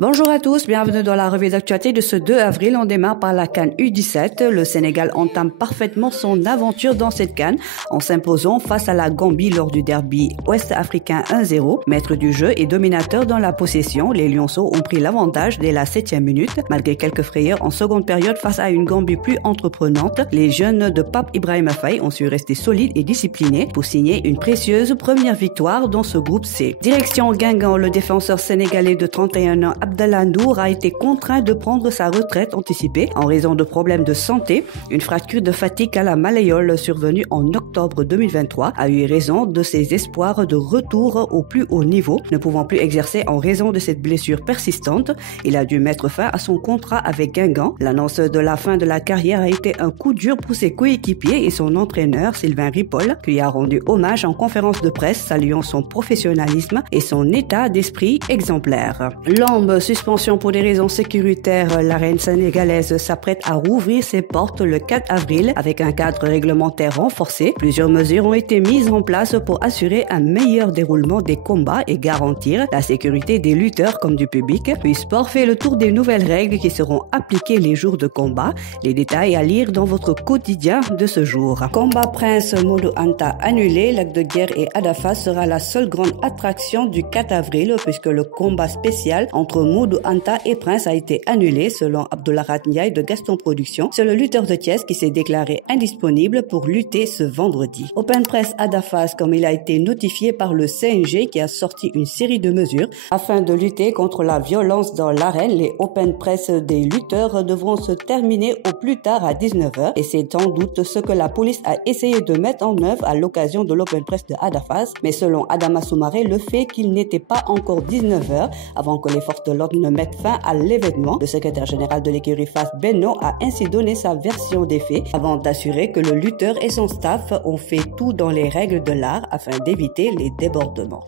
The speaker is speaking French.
Bonjour à tous, bienvenue dans la revue d'actualité de ce 2 avril. On démarre par la CAN U17. Le Sénégal entame parfaitement son aventure dans cette CAN en s'imposant face à la Gambie lors du derby ouest-africain 1-0. Maître du jeu et dominateur dans la possession, les Lionceaux ont pris l'avantage dès la 7e minute. Malgré quelques frayeurs en seconde période face à une Gambie plus entreprenante, les jeunes de Pape Ibrahima Faye ont su rester solides et disciplinés pour signer une précieuse première victoire dans ce groupe C. Direction Guingamp, le défenseur sénégalais de 31 ans Abdallah Ndour a été contraint de prendre sa retraite anticipée en raison de problèmes de santé. Une fracture de fatigue à la malléole survenue en octobre 2023 a eu raison de ses espoirs de retour au plus haut niveau. Ne pouvant plus exercer en raison de cette blessure persistante, il a dû mettre fin à son contrat avec Guingamp. L'annonce de la fin de la carrière a été un coup dur pour ses coéquipiers et son entraîneur Sylvain Ripoll, qui a rendu hommage en conférence de presse saluant son professionnalisme et son état d'esprit exemplaire. L'homme suspension pour des raisons sécuritaires, la reine sénégalaise s'apprête à rouvrir ses portes le 4 avril avec un cadre réglementaire renforcé. Plusieurs mesures ont été mises en place pour assurer un meilleur déroulement des combats et garantir la sécurité des lutteurs comme du public. Puis Sport fait le tour des nouvelles règles qui seront appliquées les jours de combat. Les détails à lire dans votre quotidien de ce jour. Combat Prince Modou Anta annulé, Lac de Guiers et Adafas sera la seule grande attraction du 4 avril puisque le combat spécial entre Modou Anta et Prince a été annulé selon Abdoularat Ndiaye de Gaston Productions. C'est le lutteur de Thiès qui s'est déclaré indisponible pour lutter ce vendredi. Open Press Adafas, comme il a été notifié par le CNG qui a sorti une série de mesures afin de lutter contre la violence dans l'arène. Les Open Press des lutteurs devront se terminer au plus tard à 19h et c'est sans doute ce que la police a essayé de mettre en œuvre à l'occasion de l'Open Press de Adafas. Mais selon Adama Soumaré, le fait qu'il n'était pas encore 19h avant que les forces de l'ordre ne mettent fin à l'événement. Le secrétaire général de l'écurie FAS Benno a ainsi donné sa version des faits avant d'assurer que le lutteur et son staff ont fait tout dans les règles de l'art afin d'éviter les débordements.